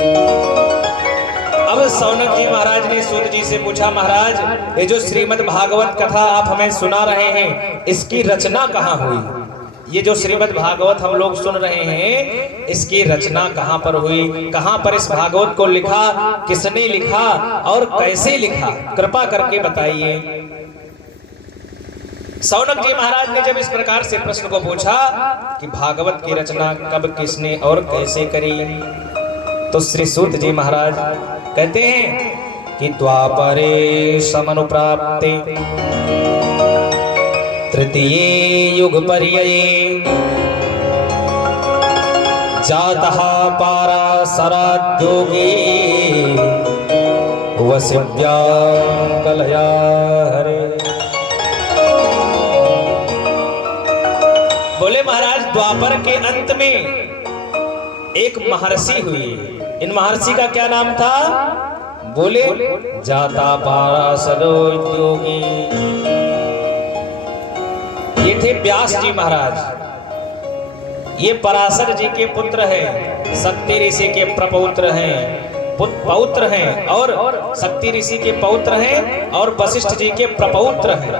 अब सौनक जी महाराज ने सूत जी से पूछा, महाराज ये जो श्रीमद् भागवत कथा आप हमें सुना रहे हैं, इसकी रचना कहाँ हुई? ये जो श्रीमद् भागवत हम लोग सुन रहे हैं, इसकी रचना कहाँ पर हुई? कहाँ पर इस भागवत को लिखा? किसने लिखा और कैसे लिखा? कृपा करके बताइए। सौनक जी महाराज ने जब इस प्रकार से प्रश्न को पूछा कि भागवत की रचना कब, किसने और कैसे करी, तो श्री सूत जी महाराज कहते हैं कि द्वापरे समनुप्राप्ते तृतीये युग पर्यये जातः पाराशराद्योगी वसिव्यां कलया हरे। बोले महाराज द्वापर के अंत में एक महर्षि हुई। इन महर्षि का क्या नाम था? बोले जाता पाराशरोद्योगी। ये थे व्यास जी महाराज। ये पराशर जी के पुत्र हैं, शक्ति ऋषि के प्रपौत्र हैं, पौत्र हैं, और शक्ति ऋषि के पौत्र हैं और वशिष्ठ जी के प्रपौत्र हैं।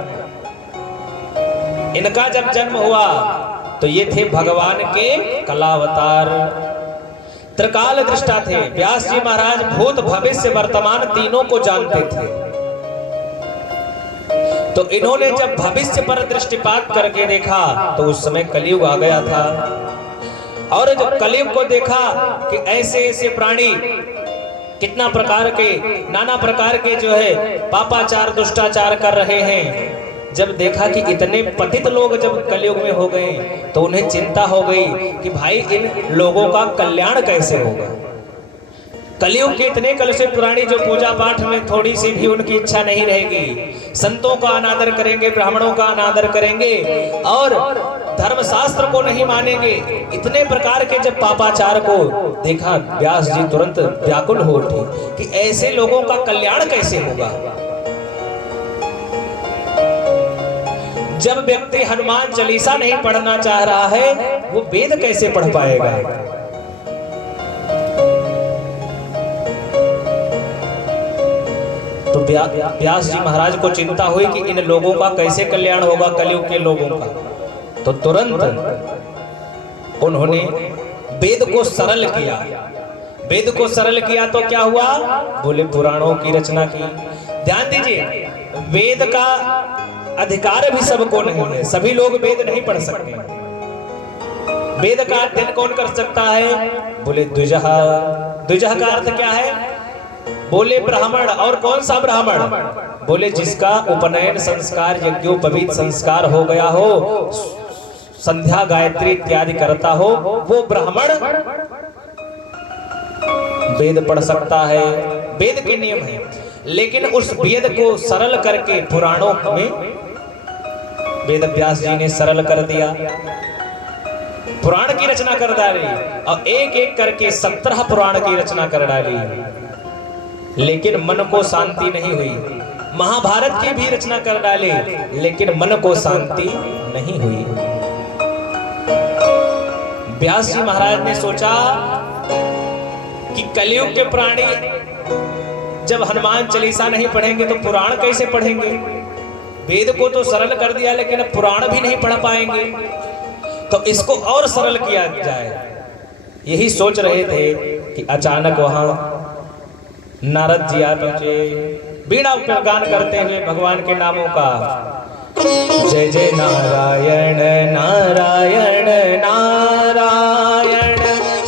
इनका जब जन्म हुआ तो ये थे भगवान के कलावतार, त्रिकाल दृष्टा थे। व्यास जी महाराज भूत भविष्य वर्तमान तीनों को जानते थे। तो इन्होंने जब भविष्य पर दृष्टिपात करके देखा तो उस समय कलयुग आ गया था, और जब कलयुग को देखा कि ऐसे ऐसे प्राणी कितना प्रकार के, नाना प्रकार के जो है पापाचार दुष्टाचार कर रहे हैं, जब देखा कि इतने पतित लोग जब कलयुग में हो गए तो उन्हें चिंता हो गई कि भाई इन लोगों का कल्याण कैसे होगा। कलयुग के इतने कलुषित प्राणी जो पूजा पाठ में थोड़ी सी भी उनकी इच्छा नहीं रहेगी, संतों का अनादर करेंगे, ब्राह्मणों का अनादर करेंगे और धर्मशास्त्र को नहीं मानेंगे, इतने प्रकार के जब पापाचार को देखा, व्यास जी तुरंत व्याकुल हो उठे कि ऐसे लोगों का कल्याण कैसे होगा। जब व्यक्ति हनुमान चालीसा नहीं पढ़ना चाह रहा है, वो वेद कैसे पढ़ पाएगा? तो व्यास जी महाराज को चिंता हुई कि इन लोगों का कैसे कल्याण होगा, कलयुग के लोगों का। तो तुरंत उन्होंने वेद को सरल किया। वेद को सरल किया तो क्या हुआ? बोले पुराणों की रचना की। ध्यान दीजिए, वेद का अधिकार भी सबको नहीं है, सभी लोग वेद नहीं पढ़ सकते। वेद का अध्ययन कौन कर सकता है? बोले द्विजः। द्विजः का अर्थ क्या है? बोले ब्राह्मण। और कौन सा ब्राह्मण? बोले जिसका उपनयन संस्कार, यज्ञोपवीत संस्कार हो गया हो, संध्या गायत्री इत्यादि करता हो, वो ब्राह्मण वेद पढ़ सकता है। वेद के नियम है, लेकिन उस वेद को सरल करके पुराणों में वेद व्यास जी ने सरल कर दिया, पुराण की रचना कर डाली, और एक एक करके 17 पुराण की रचना कर डाली। लेकिन मन को शांति नहीं हुई। महाभारत की भी रचना कर डाली, लेकिन मन को शांति नहीं हुई। व्यास जी महाराज ने सोचा कि कलयुग के प्राणी जब हनुमान चालीसा नहीं पढ़ेंगे तो पुराण कैसे पढ़ेंगे? वेद को तो सरल कर दिया, लेकिन पुराण भी नहीं पढ़ पाएंगे, तो इसको और सरल किया जाए। यही सोच रहे थे कि अचानक वहां नारद जी आ पहुंचे, बीड़ा पर गान करते हुए भगवान के नामों का। जय जय नारायण नारायण नारायण,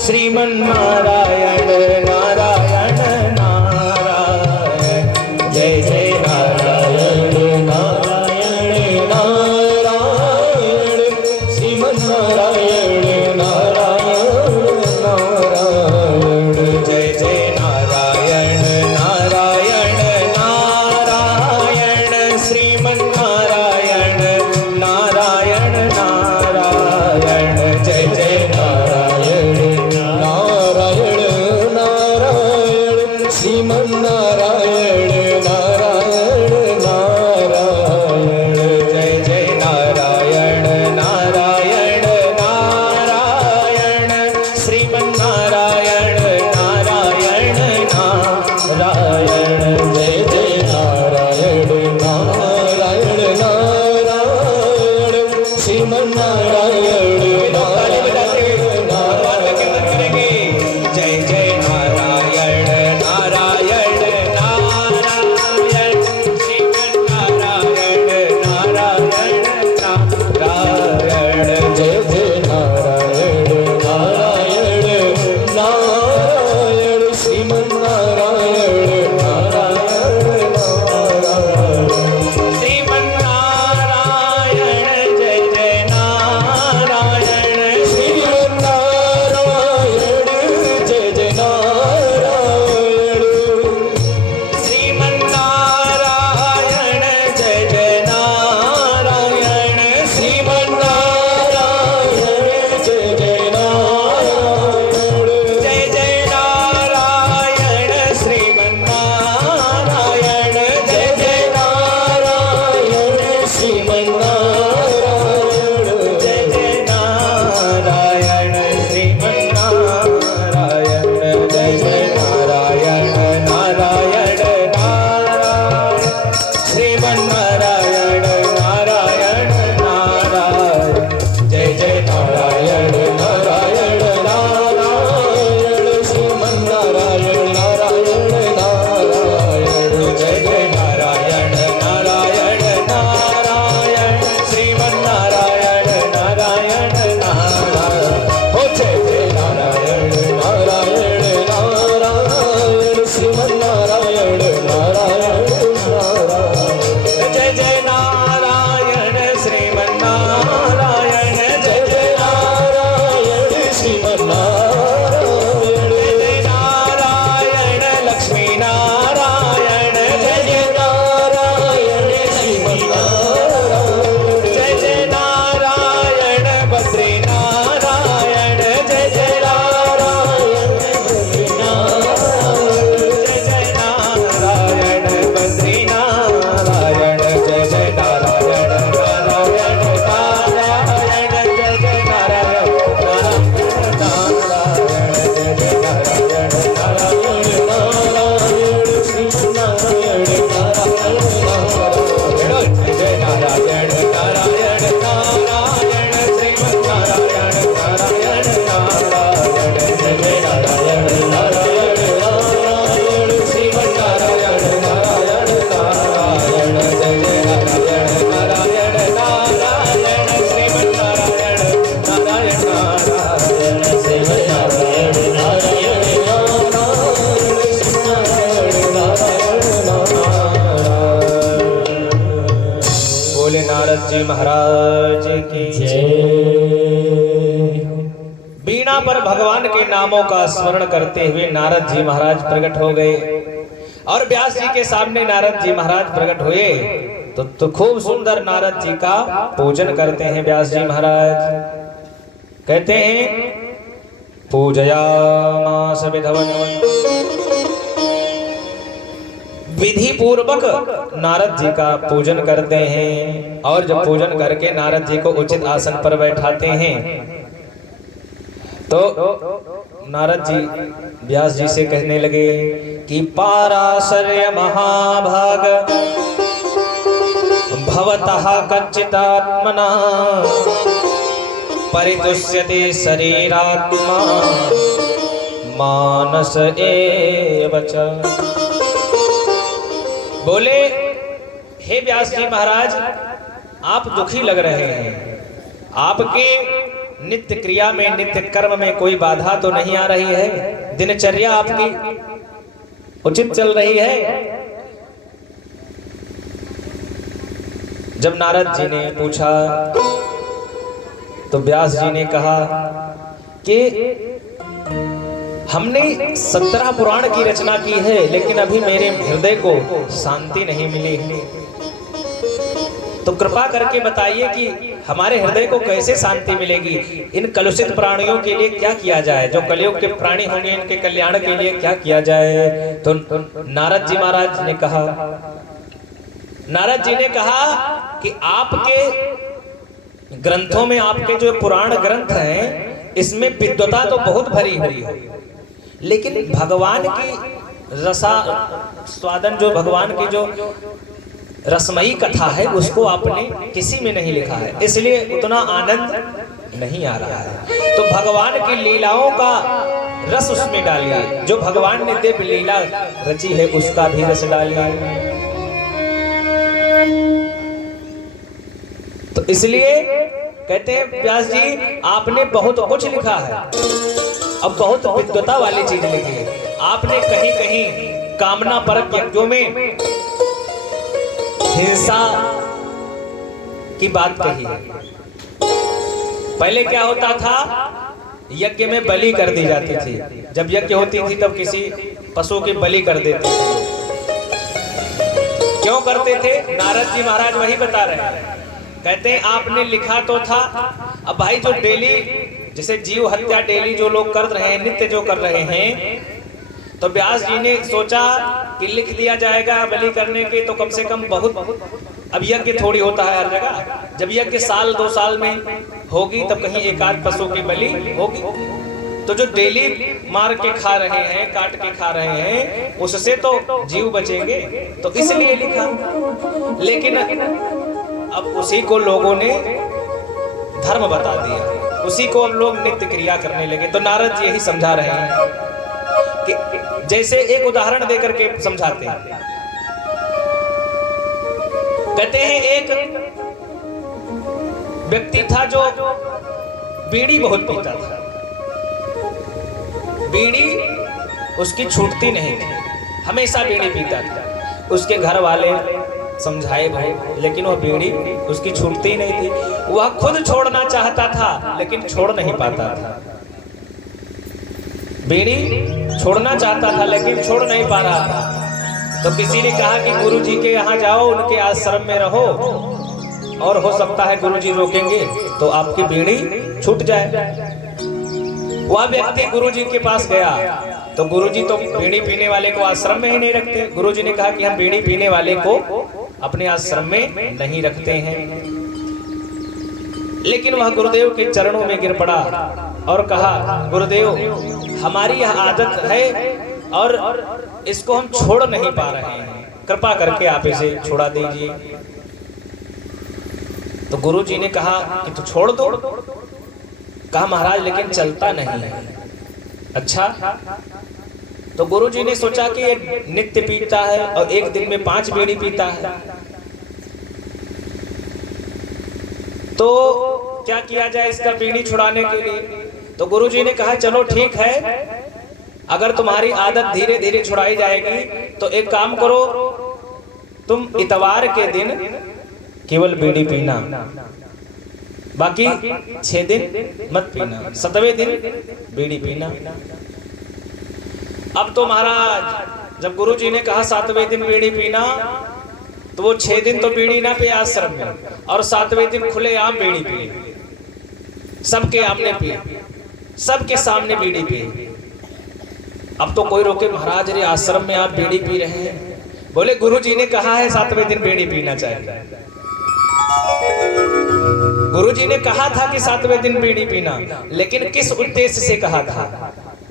श्रीमन नारायण नारायण नारायण, जय जय नारायण नारायण नारायण, श्रीमन नारायण नारायण नारायण, जय जय नारायण नारायण नारायण, श्रीमन नारायण नारायण नारायण, जय जय नारायण नारायण नारायण। जी महाराज की जय। बीणा पर भगवान के नामों का स्मरण करते हुए नारद जी महाराज प्रकट हो गए और व्यास जी के सामने नारद जी महाराज प्रकट हुए तो खूब सुंदर नारद जी का पूजन करते हैं व्यास जी महाराज। कहते हैं पूजयामास विधवन, विधि पूर्वक नारद जी का पूजन करते हैं और जब पूजन करके नारद जी को उचित आसन पर बैठाते हैं तो नारद जी व्यास जी से कहने लगे कि पाराशर्य महाभाग भवतः कच्चिदात्मना परितुष्यते शरीरात्मा मानस एव च। बोले हे व्यास जी महाराज, आप दुखी लग रहे हैं, आपकी नित्य क्रिया में नित्य कर्म में कोई बाधा तो नहीं आ रही है, दिनचर्या आपकी उचित चल रही है। जब नारद जी ने पूछा तो व्यास जी ने कहा कि हमने 17 पुराण की रचना की है लेकिन अभी मेरे हृदय को शांति नहीं मिली, तो कृपा करके बताइए कि हमारे हृदय को कैसे शांति मिलेगी, इन कलुषित प्राणियों के लिए क्या किया जाए, जो कलयुग के प्राणी होंगे इनके कल्याण के लिए क्या किया जाए। तो नारद जी महाराज ने कहा, नारद जी ने कहा कि आपके ग्रंथों में, आपके जो पुराण ग्रंथ हैं इसमें विद्वता तो बहुत भरी हुई है, लेकिन भगवान की रसा स्वादन, जो भगवान की जो रसमयी कथा है उसको आपने किसी में नहीं लिखा है, इसलिए उतना आनंद नहीं आ रहा है। तो भगवान की लीलाओं का रस उसमें डालिए, जो भगवान ने दिव्य लीला रची है उसका भी रस डालिए। तो इसलिए कहते हैं व्यास जी आपने बहुत कुछ लिखा है, अब बहुत विद्वता वाली चीज लिखी है। आपने कहीं कहीं कामना परक यज्ञों में हिंसा की बात कही है। पहले क्या होता था, यज्ञ में बलि कर दी जाती थी, जब यज्ञ होती थी तब किसी पशु की बलि कर देते थे। क्यों करते थे, नारद जी महाराज वही बता रहे हैं। कहते हैं आपने लिखा तो था, अब भाई जो डेली जैसे जीव हत्या डेली जो लोग कर रहे हैं, नित्य जो कर रहे हैं, तो व्यास जी ने सोचा कि लिख दिया जाएगा बलि करने के, तो कम से कम बहुत, अब यज्ञ थोड़ी होता है हर जगह, जब यज्ञ साल 2 साल में होगी तब कहीं एक आध पशु की बलि होगी, तो जो डेली मार के खा रहे हैं, काट के खा रहे हैं, उससे तो जीव बचेंगे, तो इसलिए लिखा। लेकिन अब उसी को लोगों ने धर्म बता दिया, उसी को अब लोग नित्य क्रिया करने लगे। तो नारद जी यही समझा रहे हैं कि जैसे एक उदाहरण देकर के समझाते हैं। कहते हैं एक व्यक्ति था जो बीड़ी बहुत पीता था, बीड़ी उसकी छूटती नहीं थी, हमेशा बीड़ी पीता था। उसके घर वाले समझाए भाई, लेकिन वह बीड़ी उसकी छूटती नहीं थी। वह खुद छोड़ना चाहता था लेकिन छोड़ नहीं पाता था, बीड़ी छोड़ना चाहता था लेकिन छोड़ नहीं पा रहा था। तो किसी ने कहा कि गुरुजी के यहाँ जाओ, उनके आश्रम में रहो, और हो सकता है गुरुजी रोकेंगे तो आपकी बीड़ी छूट जाए। वह व्यक्ति गुरुजी के पास गया तो गुरुजी तो बीड़ी पीने वाले को आश्रम में ही नहीं रखते। गुरुजी ने कहा कि हम बीड़ी पीने वाले को अपने आश्रम में नहीं रखते हैं। लेकिन वह गुरुदेव के चरणों में गिर पड़ा और कहा, गुरुदेव हमारी यह आदत है और इसको हम छोड़ नहीं पा रहे हैं, कृपा करके आप इसे छुड़ा दीजिए। तो गुरुजी ने कहा कि तू छोड़ दो। कहा महाराज लेकिन चलता नहीं है। अच्छा, तो गुरुजी ने सोचा कि ये नित्य पीता है और एक दिन में 5 बीड़ी पीता है, तो क्या किया जाए इसका बीड़ी छुड़ाने के लिए। तो गुरुजी ने कहा चलो ठीक है, अगर तुम्हारी आदत धीरे धीरे छुड़ाई जाएगी तो एक काम करो, तुम इतवार के दिन केवल बीड़ी पीना, बाकी 6 दिन मत पीना, 7वें दिन बीड़ी पीना। अब तो महाराज जब गुरु जी ने कहा 7वें दिन बीड़ी पीना, तो वो 6 दिन तो बीड़ी ना पिए आश्रम में, और 7वें दिन खुले आम बीड़ी पिए, सबके आमने पिए, सबके सामने बीड़ी पिए। अब तो कोई रोके, महाराज रे आश्रम में आप बीड़ी पी रहे हैं? बोले गुरु जी ने कहा है 7वें दिन बीड़ी पीना चाहिए। गुरु जी ने कहा था कि 7वें दिन बीड़ी पीना, लेकिन किस उद्देश्य से कहा था?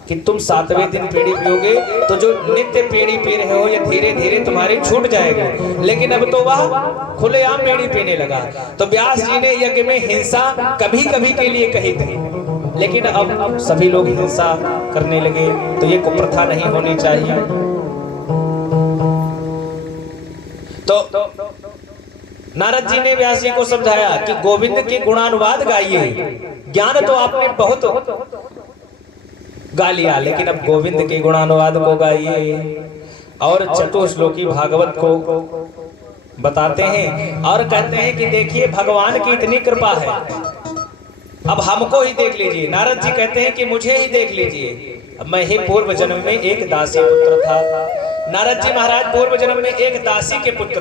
कि तुम 7वें दिन बीड़ी पियोगे तो जो नित्य बीड़ी पी रहे हो ये धीरे धीरे तुम्हारी छूट जाएगी। लेकिन अब तो वह खुलेआम बीड़ी पीने लगा। तो व्यास जी ने यज्ञ में हिंसा कभी कभी के लिए कही थी, लेकिन अब सभी लोग हिंसा करने लगे, तो ये कुप्रथा नहीं होनी चाहिए। तो नारद जी ने व्यास जी को समझाया कि गोविंद के गुणानुवाद गाइए। ज्ञान तो आपने बहुत गा लिया, लेकिन अब गोविंद के गुणानुवाद को गाइए। और चतुश्लोकी भागवत को बताते हैं और कहते हैं कि देखिए भगवान की इतनी कृपा है, अब हमको ही देख लीजिए। नारद जी कहते हैं कि मुझे ही देख लीजिए, अब मैं ही पूर्व जन्म में एक दासी पुत्र था। नारद जी महाराज पूर्व जन्म में एक दासी के पुत्र